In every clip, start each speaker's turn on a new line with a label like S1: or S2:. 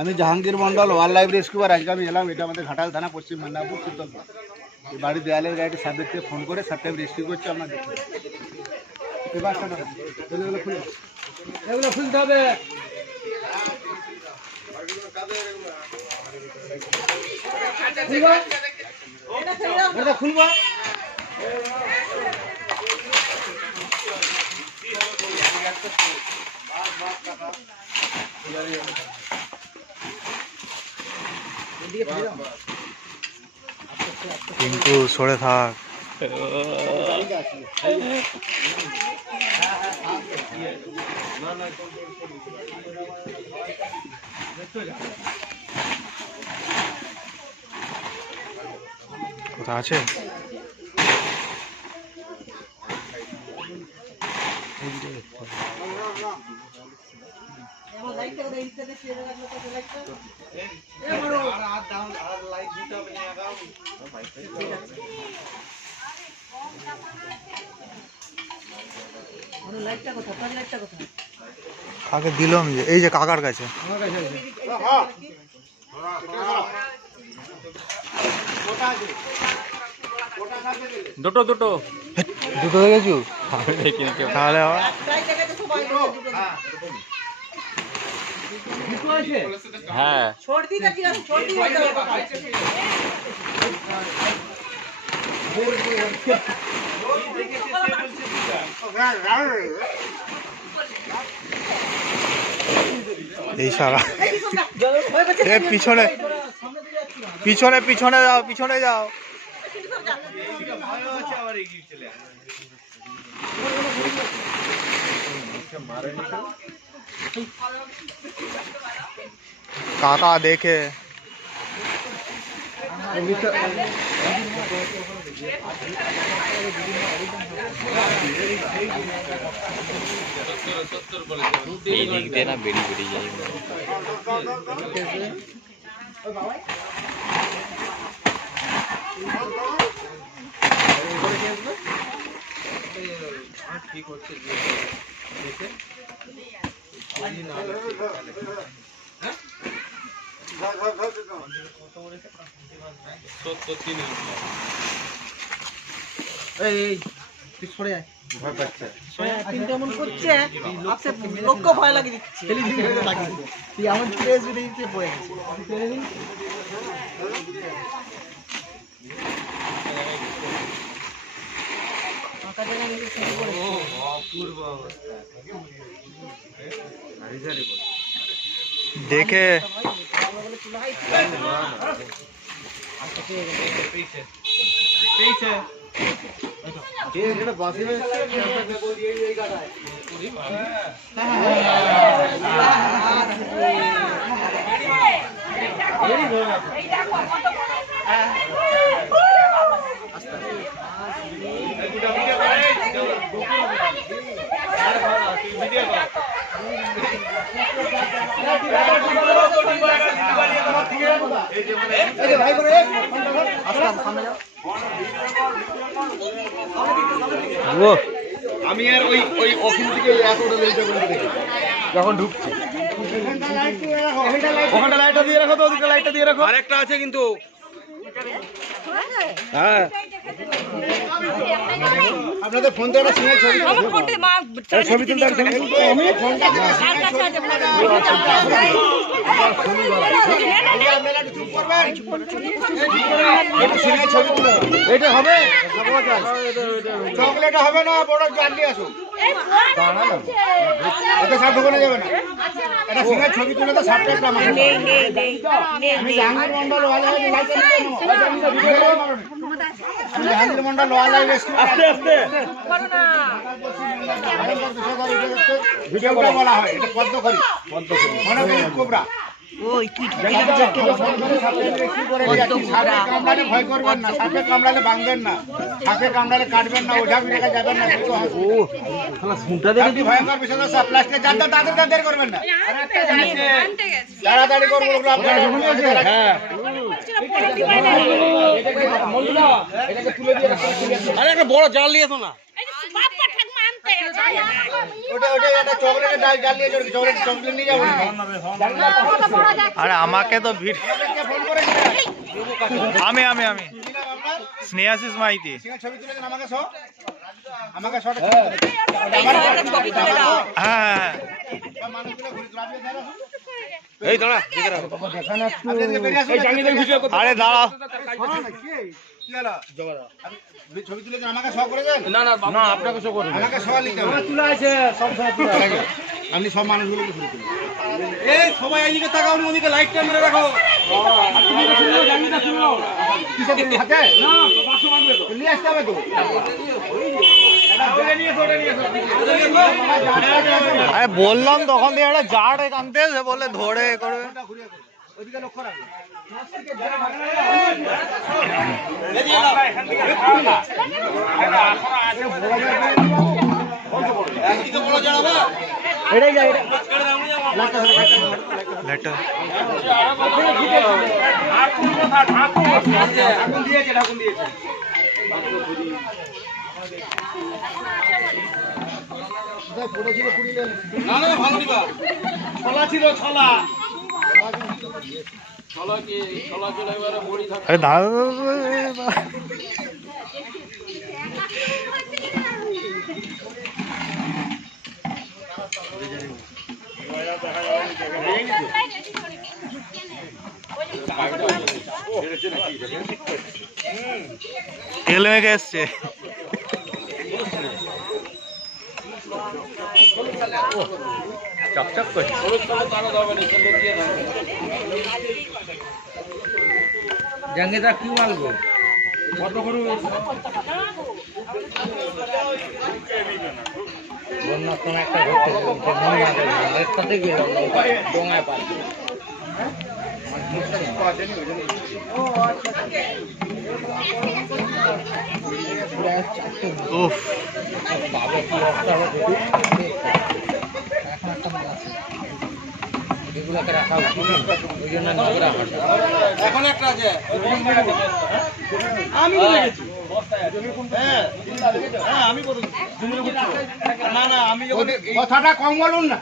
S1: আমি Jahangir Mondal wildlife rescuer আজকে আমি এলাম। এটা আমাদের ঘাটাল থানা, পশ্চিম মেদিনীপুর শীতলপুর এই বাড়ির দেয়ালের গাড়িটি সাবজেক্ট থেকে ফোন করে সাবটাইম রেস্কিউ করছে দাও। এগুলো খুলতে হবে। খুলবা?
S2: কিন্তু সরে থাক। কোথায় আছে? কাকে দিলাম যে এই যে কাকার কাছে।
S3: দুটো দুটো।
S2: দুটো দেখেছু তাহলে আবার
S3: হ্যাঁ।
S2: এই সারা পিছনে। পিছনে পিছনে যাও পিছনে যাও। কাকা দেখে
S3: এই দিক দিয়ে না বেরিয়ে বেরিয়ে যাই
S4: তিনটে এমন করছে আপসে লোককে ভয় লাগিয়ে দিচ্ছে তুই আমার পড়ে গেছে ফাঁকা জায়গা
S2: দেখে
S1: আমি আর ওই ওই ওখান থেকে এতটা দেখি। যখন ঢুকছি। ওখানটা লাইটটা দিয়ে রাখো তো ওদিকে লাইটটা দিয়ে রাখো। আরেকটা আছে কিন্তু। হ্যাঁ। আপনাদের ফোন থেকে একটা সিঙ্গেল ছবি তুলে ছবি তুলতে আমি ফোনটা একটু সিঙ্গেল ছবি তুলে এটা হবে চকলেট হবে না বড় জানলি আসুন এত সাপ ঢোকানো যাবে না এটা সিঙ্গেল ছবি তুলে তো সাপটা একটা আমার আমি জাহাঙ্গীর মন্ডল ওয়ালা আমি জাহাঙ্গীর মন্ডল ওয়ালা আস্তে আস্তে। ভিডিও বলা হয় এটা পদ্ম করি পদ্ম করি মনে করি কোবরা।
S4: ওই কি
S1: কামড়ালে ভয় করবেন না সাপে কামড়ালে ভাঙবেন না সাপে কামড়ালে কাটবেন না ওঝা রেখে যাবেন না কিছু হবে আপনি ভয়ঙ্কর বিষয় তো সাপ লাস্টে জানতে তাদের করবেন না। তাড়াতাড়ি করব হ্যাঁ। আরে একটা বড় জাল নিয়ে তো না
S2: আরে আমাকে তো ভিড় আমি আমি আমি স্নেহাশিস মাইতি হ্যাঁ
S3: এই দাঁড়া
S2: আরে দাঁড়াও।
S1: ছবি তুলেছেন আমাকে সহ করেছেন না না না আপনাকে সহ করে আমাকে সহ নিতে হবে। তুলে আছে সব সহ আপনি সব মানুষগুলোকে ঘুরে তুলুন। এই সবাই এদিকে তাকাও ওদিকে লাইট ক্যামেরা রাখো। কিসে দিন হাতে? না 500 মাগবে তো। নিয়ে আসতে হবে তো।
S2: আরে বললাম তখন দিয়ে একটা জাট আনতে সে বলে ধরে করবে
S1: ওইদিকে লক্ষ্য রাখবে।
S4: এটাই যায়
S1: ঢাকুন দিয়েছে ঢাকুন দিয়েছে না না ভালো নিবা ছলা ছিল ছলা।
S2: আরে দাঁড়া। তেল মেখে এসছে
S3: চকচক করছে
S4: জাঙ্গিটা কি মালবো বন্যার সময় একটা গেলাম ডোঙায় পার
S2: উফ।
S4: বাবা কি অবস্থা হবে দেখি। এখন একটা মাল আছে এগুলোকে রাখা উচিত। ওই জন্য নোংরা হাঁটা
S1: এখন একটা আছে আমি দেখেছি হ্যাঁ হ্যাঁ আমি না না আমি যখন কথাটা কম বলুন না।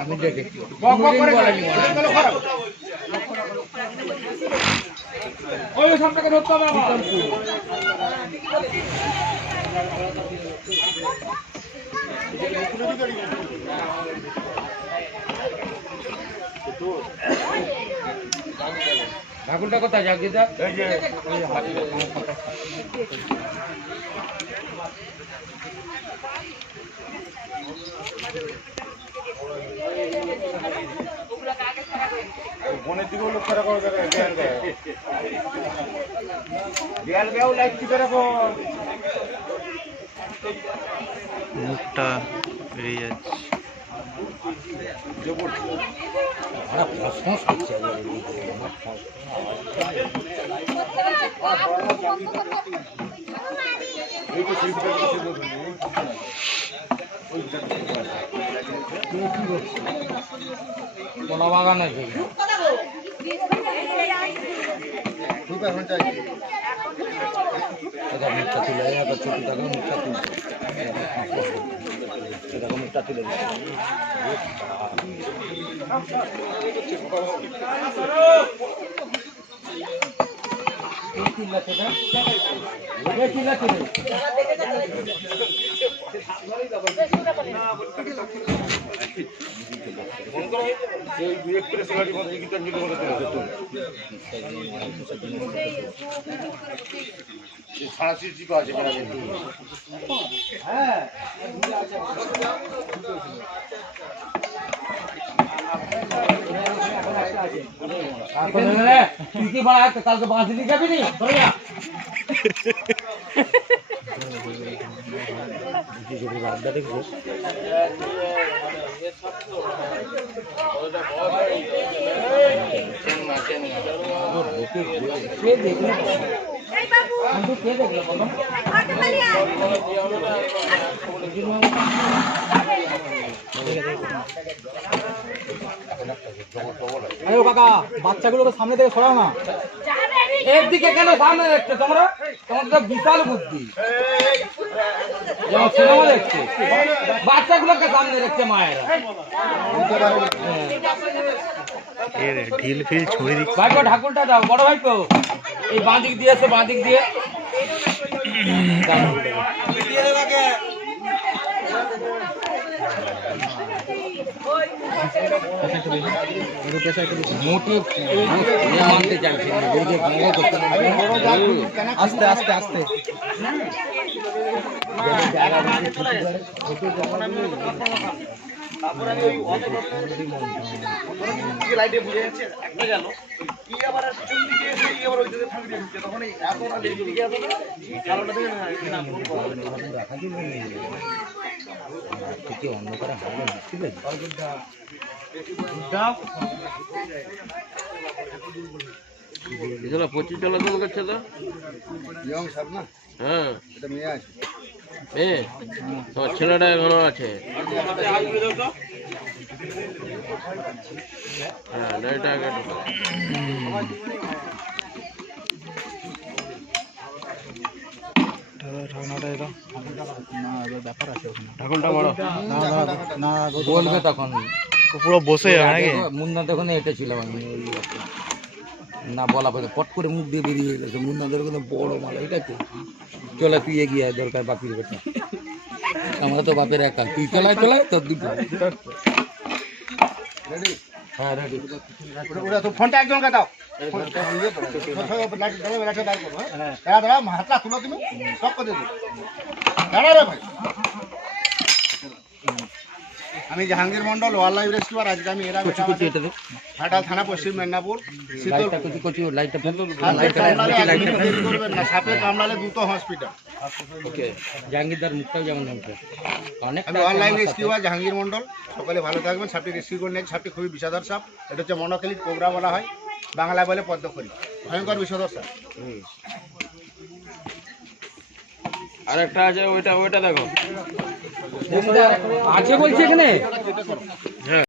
S4: আমি দেখেছি
S1: ওই সামটাকে ধরতে হবে আমার
S4: ঠাকুরটা কোথায়? জাগিদা
S1: বনের দিকেও লক্ষ্য রাখো দেয়াল বেয়াও লাইট টিপে রাখো।
S2: মুখটা বেরিয়ে যাচ্ছে।
S4: কলা বাগান আছে
S1: ঠিক আছে এখন চাই
S4: এটা মুখটা তুলে একটা ছোট টাকা মুখটা তুলে এরকম মুখটা তুই কি বাড়া কালকে বাঁশ দিতে যাবি নি দেখব আরে কাকা বাচ্চাগুলোকে সামনে থেকে সরাও না। এর দিকে কেন সামনে দেখছ তোমরা? তোমার তো বিশাল বুদ্ধি। যেমন সিনেমা দেখছে বাচ্চাগুলোকে সামনে দেখছে মায়েরা।
S2: ঢিল ফিল ছুঁড়ে দিচ্ছে।
S4: ভাইপো ঢাকুরটা দাও বড় ভাইপো এই বাঁ দিক দিয়ে এসে বাঁ দিক দিয়ে দাও। মোটে এ মানতে চাইছে না, এই যে বড় করতে
S1: আস্তে আস্তে আস্তে
S4: থেকে অন্য করে হবে না ঠিক আছে
S5: এগুলো পঁচিশ চলাচল করছে তো
S1: ইয়ং
S5: হ্যাঁ।
S1: এটা মেয়ে
S5: তোমার ছেলেটা এখনও আছে? হ্যাঁ বড়
S4: বলবে তখন
S2: পুরো বসে নাকি
S4: মুন্না তখন এটা ছিলাম না বলা পরে পট করে মুখ দিয়ে বেরিয়ে গেছে মুন্নাদের ওখানে বড় মালা এটা কি চলে তুই এগিয়ে দরকার বাপির বেটা আমরা তো বাপের একা তুই চলায় চলায় তোর দুটো
S1: রেডি
S4: হ্যাঁ রেডি
S1: ওটা তো ফোনটা একজনকে দাও। দাঁড়া দাঁড়া হাতটা তুলো তুমি সব করে দিও। দাঁড়া রে ভাই। আমি Jahangir Mondal wildlife rescuer আজকে আমি এরা ঘাটাল থানা পশ্চিম মেদিনীপুর সাপে কামড়ালে এক মিনিট দেরি করবেন না সাপে কামড়ালে দ্রুত হসপিটাল
S4: ওকে জাহাঙ্গীরদার মুখটাও যেমন জানতে অনেক
S1: আমি wildlife rescuer Jahangir Mondal সকলে ভালো থাকবেন সাপটি রেস্কিউ করে নিয়েছি সাপটি খুবই বিষাদর সাপ। এটা হচ্ছে মনোকেলিট কোবরা বলা হয়। বাংলায় বলে পদ্মকরি ভয়ঙ্কর বিষাদর সাপ।
S5: আর একটা আছে ওইটা ওইটা দেখো।
S4: আছে বলছে এখানে?